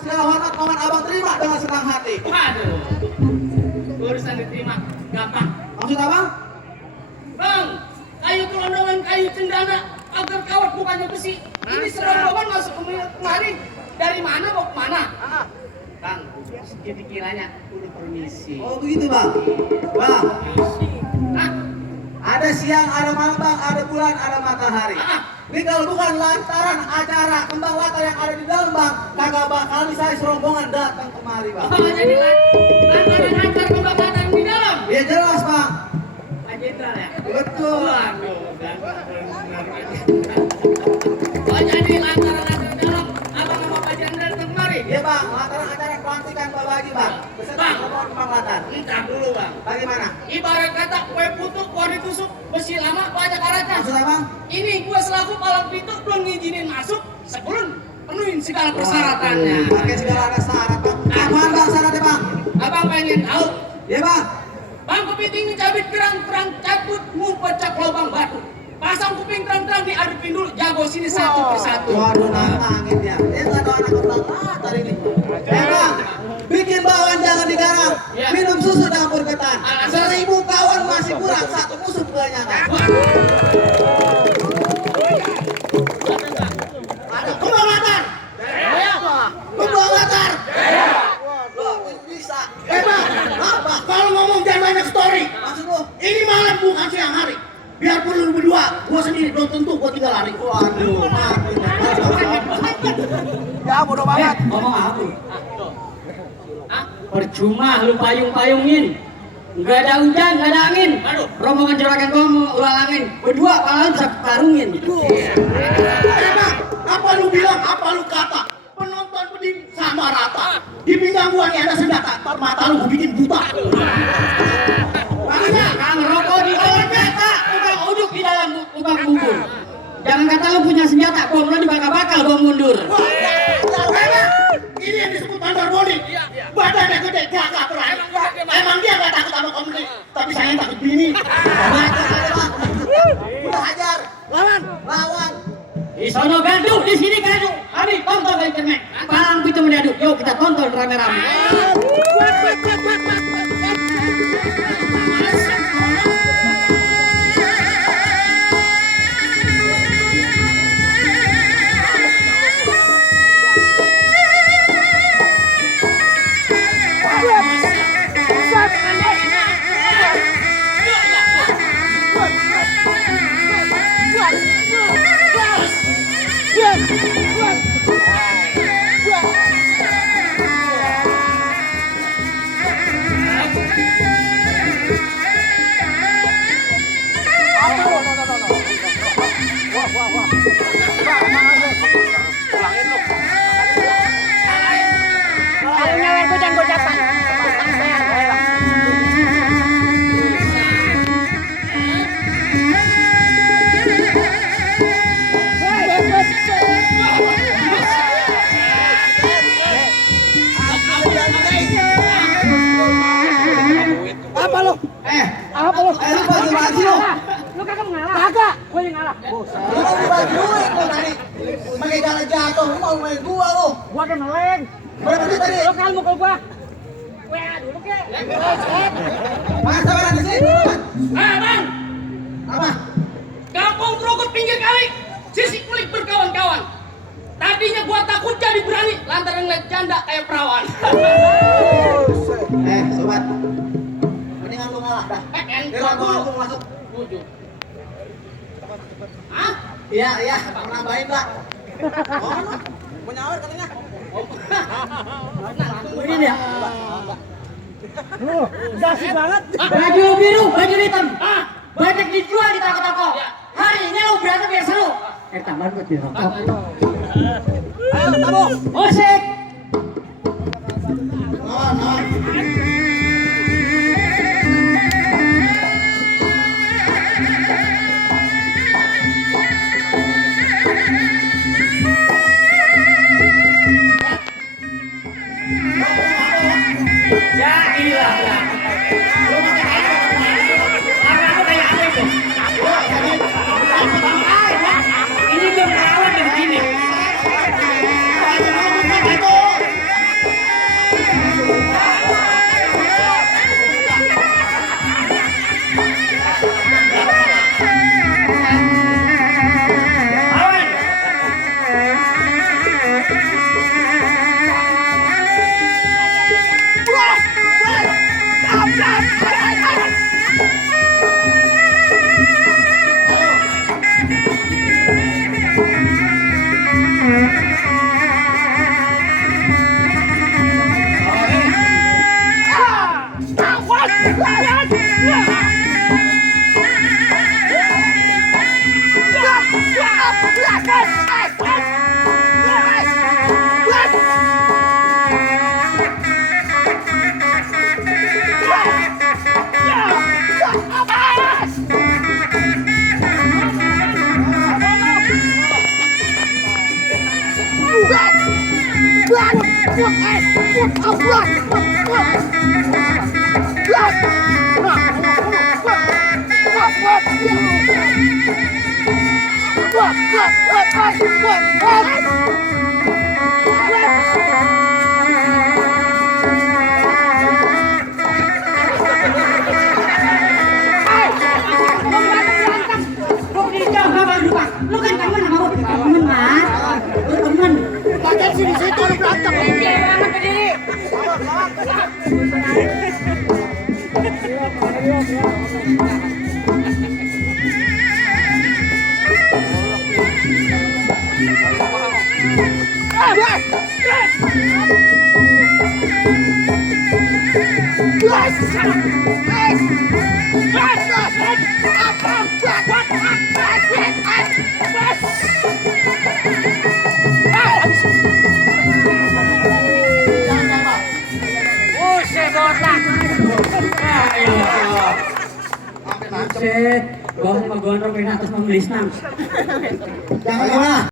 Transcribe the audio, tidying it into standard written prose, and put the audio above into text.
segala hormat paman abang terima dengan senang hati. Waduh, urusan diterima gampang. Maksud abang? Bang, kayu kelondongan, kayu cendana, agar kawat bukannya besi. Ini serombongan masuk kemari. Dari mana mau kemana? Bang, jadi kiranya udah permisi. Oh begitu bang. Bang, Hah? ada siang, ada malam bang, ada bulan, ada matahari. Ini kalau bukan lantaran acara kembang latar yang ada di dalam bang, kagak bakal saya serombongan datang kemari bang. Oh, jadi lancar kebakaran di dalam. Ya jelas bang. Pak Jenderal ya? Betul. Waduh, benar. Oh, jadi lantaran ada di dalam, abang sama Pak Jenderal kemari. Iya bang, lantaran acara pelantikan Bapak Haji bang. Beserta Bang. rombongan kembang latar. Entar dulu bang. Bagaimana? Ibarat kata kue putu, kue ditusuk, besi lama banyak karatnya. Maksud abang? Ini gue selaku palang pintu belum ngizinin masuk sebelum penuhin segala persyaratannya. Pakai segala ada syarat bang. Apaan bang syaratnya bang? Abang pengen tahu, Iya bang. bang kepiting cabit kerang cabut ngumpet cak lubang batu. Pasang kuping terang-terang diadupin dulu, jago sini satu persatu. Waduh nantangin dia. Dia nggak ada anak kembang latar ini. Bang, bikin bawang jangan digarang. Iya. Minum susu campur ketan. Alasan? 1000 kawan masih kurang, satu musuh kebanyakan. Ada kembang latar. Kembang latar. Loh, bisa. Bang, Apa? kalau ngomong jangan banyak story. Maksud lu? Ini malam bukan siang hari. Biarpun lu berdua, gua sendiri belum tentu gua tinggal lari. Waduh, Ya bodoh banget. Ngomong apa? Percuma lu payung-payungin. Nggak ada hujan, nggak ada angin. Aduh. Rombongan juragan gua mau ulang angin. Berdua paling bisa karungin. Bang, apa lu bilang, apa lu kata? Penonton berdiri sama rata. Di pinggang gua nih ada senjata. Ntar mata lu gua bikin buta. Makanya kang rokok di dalam kata, tukang uduk di dalam tukang bubur. Jangan kata lu punya senjata, bom lu dibakar-bakar, bom mundur. Ini yang disebut bandar body. Badannya gede, gagah berani. Emang dia gak takut sama komedi, tapi saya takut bini. Baca saja bang. Udah hajar. Lawan. Di sono gaduh, di sini gaduh. Kami tonton dari cermin. Palang pintu menaduk. Yuk kita tonton rame-rame. Lu bagi baju lu. Lu kagak mengalah? Kagak, gue yang ngalah. Lu bagi baju duit lu tadi. Pakai jalan jatuh, lu mau main gua lu. Gua kan meleng. Berapa duit tadi? Lu kan mukul gua. WA dulu ke. Mas sabaran di sini. Bang, Apa? kampung Krogot pinggir kali, sisi kulit berkawan-kawan. Tadinya gua takut jadi berani, lantaran ngeliat janda kayak perawan. Sobat. Mendingan lu ngalah dah. Biar gua langsung masuk. Tujuh. Hah? Iya, nambahin lah. Oh, mau nyawar katanya. Begini ya. Dasi banget. Baju biru, baju hitam. Banyak dijual di toko-toko. Hari ini lo berantem biar seru. Tambahan buat biar rokok. Ayo, tamu. Musik. Ya ilah. Ini belum kawan begini. Lu kan temen sama gue, temen mas. Lu temen. Pakai sini situ ada berantem. Buset, bawa sama gondrong yang atas membeli senang. Jangan